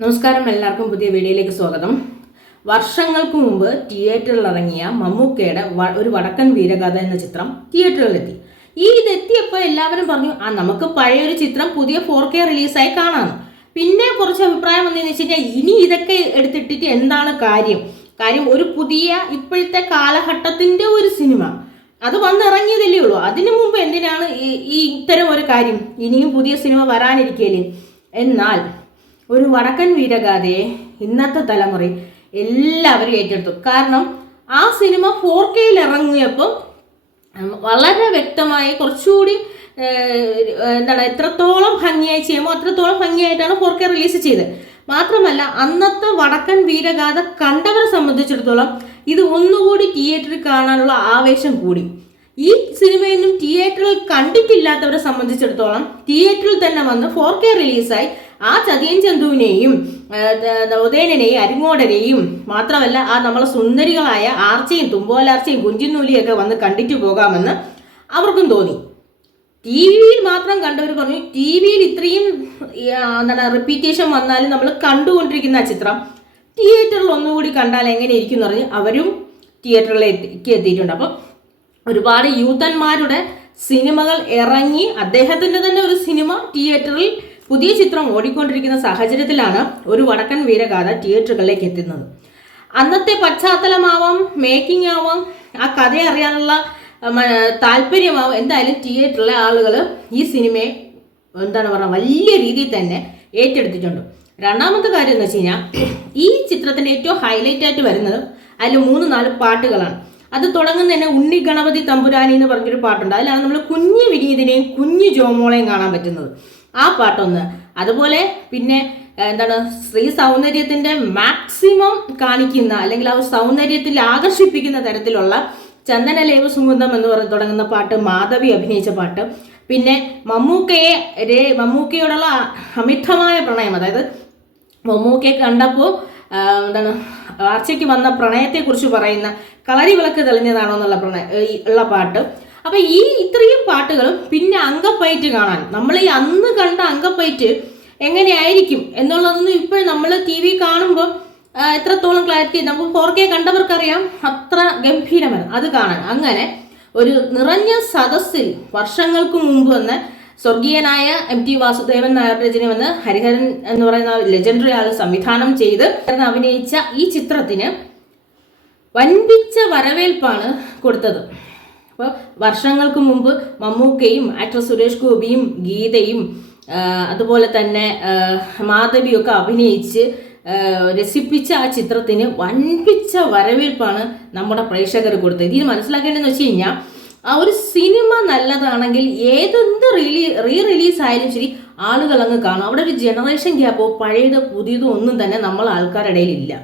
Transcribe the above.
നമസ്കാരം എല്ലാവർക്കും പുതിയ വീഡിയോയിലേക്ക് സ്വാഗതം. വർഷങ്ങൾക്ക് മുമ്പ് തിയേറ്ററിൽ ഇറങ്ങിയ മമ്മൂക്കയുടെ ഒരു വടക്കൻ വീരകഥ എന്ന ചിത്രം തിയേറ്ററിലെത്തി. ഈ ഇതെത്തിയപ്പോൾ എല്ലാവരും പറഞ്ഞു ആ നമുക്ക് പഴയൊരു ചിത്രം പുതിയ ഫോർ കെ റിലീസായി കാണാം പിന്നെ കുറച്ച് അഭിപ്രായം വന്നതെന്ന് വെച്ച് കഴിഞ്ഞാൽ ഇനി ഇതൊക്കെ എടുത്തിട്ടിട്ട് എന്താണ് കാര്യം? കാര്യം ഒരു പുതിയ ഇപ്പോഴത്തെ കാലഘട്ടത്തിന്റെ ഒരു സിനിമ. അത് വന്നിറങ്ങിയതല്ലേ ഉള്ളൂ. അതിനു മുമ്പ് എന്തിനാണ് ഈ ഇത്തരം ഒരു കാര്യം? ഇനിയും പുതിയ സിനിമ വരാനിരിക്കലേ. എന്നാൽ ഒരു വടക്കൻ വീരഗാഥയെ ഇന്നത്തെ തലമുറ എല്ലാവരും ഏറ്റെടുത്തു. കാരണം ആ സിനിമ ഫോർ കെയിൽ ഇറങ്ങിയപ്പോൾ വളരെ വ്യക്തമായി കുറച്ചുകൂടി എന്താണ് എത്രത്തോളം ഭംഗിയായി ചെയ്യുമോ അത്രത്തോളം ഭംഗിയായിട്ടാണ് ഫോർ കെ റിലീസ് ചെയ്തത്. മാത്രമല്ല അന്നത്തെ വടക്കൻ വീരഗാഥ കണ്ടവരെ സംബന്ധിച്ചിടത്തോളം ഇത് ഒന്നുകൂടി തിയേറ്ററിൽ കാണാനുള്ള ആവേശം കൂടി. ഈ സിനിമയൊന്നും തിയേറ്ററിൽ കണ്ടിട്ടില്ലാത്തവരെ സംബന്ധിച്ചിടത്തോളം തിയേറ്ററിൽ തന്നെ വന്ന് ഫോർ കെ റിലീസായി ആ ചതിയൻ ചന്തുവിനെയും ഉദയനെയും അരിങ്ങോടനെയും മാത്രമല്ല ആ നമ്മളെ സുന്ദരികളായ ആർച്ചയും തുമ്പോലാർച്ചയും കുഞ്ചിന്നൂലിയൊക്കെ വന്ന് കണ്ടിട്ട് പോകാമെന്ന് അവർക്കും തോന്നി. ടി വിയിൽ മാത്രം കണ്ടവർ പറഞ്ഞു ടി വിയിൽ ഇത്രയും എന്താണ് റിപ്പീറ്റേഷൻ വന്നാലും നമ്മൾ കണ്ടുകൊണ്ടിരിക്കുന്ന ചിത്രം തിയേറ്ററിൽ ഒന്നുകൂടി കണ്ടാൽ എങ്ങനെ ഇരിക്കും? എന്ന് പറഞ്ഞ് അവരും തിയേറ്ററിലേക്ക് എത്തിയിട്ടുണ്ട്. അപ്പം ഒരുപാട് യൂത്തന്മാരുടെ സിനിമകൾ ഇറങ്ങി അദ്ദേഹത്തിന്റെ തന്നെ ഒരു സിനിമ തിയേറ്ററിൽ പുതിയ ചിത്രം ഓടിക്കൊണ്ടിരിക്കുന്ന സാഹചര്യത്തിലാണ് ഒരു വടക്കൻ വീരഗാഥ തിയേറ്ററുകളിലേക്ക് എത്തുന്നത്. അന്നത്തെ പശ്ചാത്തലമാവാം മേക്കിംഗ് ആവാം ആ കഥ അറിയാനുള്ള താല്പര്യമാവും. എന്തായാലും തിയേറ്ററിലെ ആളുകൾ ഈ സിനിമയെ എന്താണ് പറയുക വലിയ രീതിയിൽ തന്നെ ഏറ്റെടുത്തിട്ടുണ്ട്. രണ്ടാമത്തെ കാര്യം എന്ന് വെച്ച് കഴിഞ്ഞാൽ ഈ ചിത്രത്തിന്റെ ഏറ്റവും ഹൈലൈറ്റ് ആയിട്ട് വരുന്നത് അതിൽ മൂന്ന് നാല് പാട്ടുകളാണ്. അത് തുടങ്ങുന്ന തന്നെ ഉണ്ണി ഗണപതി തമ്പുരാനി എന്ന് പറഞ്ഞൊരു പാട്ടുണ്ട്. അതിലാണ് നമ്മൾ കുഞ്ഞു വിനീതിനെയും കുഞ്ഞു ജോമോളെയും കാണാൻ പറ്റുന്നത്. ആ പാട്ടൊന്ന്. അതുപോലെ പിന്നെ എന്താണ് സ്ത്രീ സൗന്ദര്യത്തിന്റെ മാക്സിമം കാണിക്കുന്ന അല്ലെങ്കിൽ ആ സൗന്ദര്യത്തിൽ ആകർഷിപ്പിക്കുന്ന തരത്തിലുള്ള ചന്ദനലേവ സുഗന്ധം എന്ന് പറഞ്ഞ് തുടങ്ങുന്ന പാട്ട് മാധവി അഭിനയിച്ച പാട്ട്. പിന്നെ മമ്മൂക്കയെ രേ- മമ്മൂക്കയോടുള്ള അമിതമായ പ്രണയം അതായത് മമ്മൂക്കയെ കണ്ടപ്പോൾ എന്താണ് ആർച്ചയ്ക്ക് വന്ന പ്രണയത്തെക്കുറിച്ച് പറയുന്ന കളരി വിളക്ക് തെളിഞ്ഞതാണോ എന്നുള്ള പ്രണയ ഉള്ള പാട്ട്. അപ്പൊ ഈ ഇത്രയും പാട്ടുകളും പിന്നെ അങ്കപ്പയറ്റ് കാണാൻ. നമ്മൾ ഈ അന്ന് കണ്ട അങ്കപ്പയറ്റ് എങ്ങനെയായിരിക്കും എന്നുള്ളതൊന്നും ഇപ്പോഴും നമ്മൾ ടി വി കാണുമ്പോൾ എത്രത്തോളം ക്ലാരിറ്റി നമുക്ക് ഫോർ കെ കണ്ടവർക്കറിയാം. അത്ര ഗംഭീരമാണ് അത് കാണാൻ. അങ്ങനെ ഒരു നിറഞ്ഞ സദസ്സിൽ വർഷങ്ങൾക്ക് മുമ്പ് വന്ന് സ്വർഗീയനായ എം ടി വാസുദേവൻ നായർ രചന വന്ന് ഹരിഹരൻ എന്ന് പറയുന്ന ലെജൻഡറി ആൾ സംവിധാനം ചെയ്ത് അഭിനയിച്ച ഈ ചിത്രത്തിന് വൻപിച്ച വരവേൽപ്പാണ് കൊടുത്തത്. അപ്പോൾ വർഷങ്ങൾക്ക് മുമ്പ് മമ്മൂക്കയും ആക്ടർ സുരേഷ് ഗോപിയും ഗീതയും അതുപോലെ തന്നെ മാധവിയൊക്കെ അഭിനയിച്ച് രസിപ്പിച്ച ആ ചിത്രത്തിന് വൻപിച്ച വരവേൽപ്പാണ് നമ്മുടെ പ്രേക്ഷകർ കൊടുത്തത്. ഇതിന് മനസ്സിലാക്കേണ്ടതെന്ന് വെച്ച് കഴിഞ്ഞാൽ ആ ഒരു സിനിമ നല്ലതാണെങ്കിൽ ഏതെന്ത് റിലീ റീ റിലീസ് ആയാലും ശരി ആളുകൾ അങ്ങ് കാണും. അവിടെ ഒരു ജനറേഷൻ ഗ്യാപ്പോ പഴയതോ പുതിയതോ ഒന്നും തന്നെ നമ്മൾ ആൾക്കാരുടെ ഇടയിലില്ല.